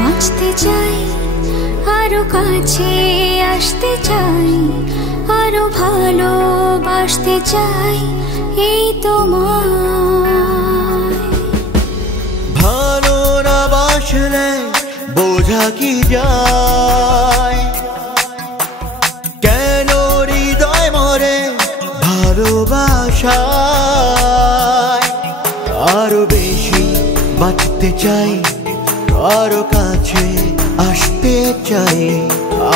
বাঁচতে চাই, আরো কাছে আসতে চাই, আরো ভালোবাসতে চাই এই তোমায়। ভালো না বাসলে বোঝা কি যায়, কেন হৃদয় মরে ভালোবাসায়। আরো বেশি বাঁচতে চাই, আরো কাছে আসতে চাই,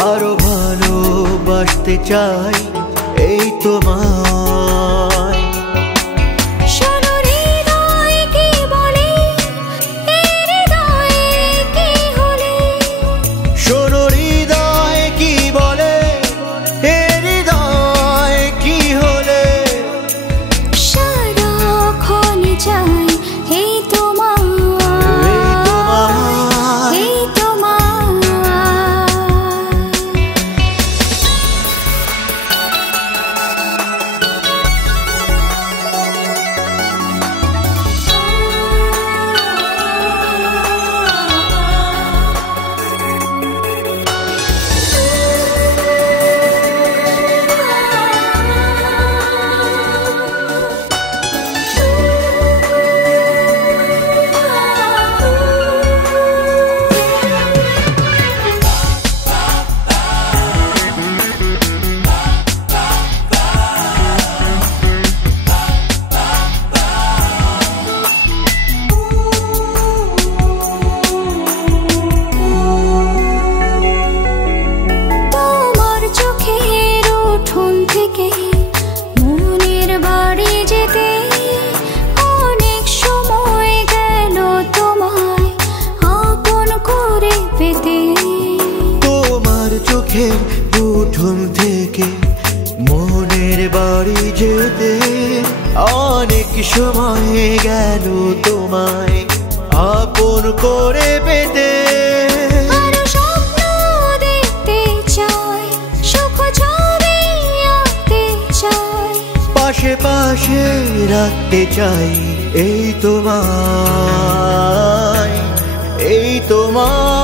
আরো ভালোবাসতে চাই এই তোমায়। উঠোন থেকে মনের বাড়ি যেতে অনেক সময় গেল তোমায় আপন করে পেতে। স্বপ্ন দেখতে চাই, সুখ ছবি আঁকতে চাই, পাশে পাশে রাখতে চাই এই তোমায়, এই তোমায়।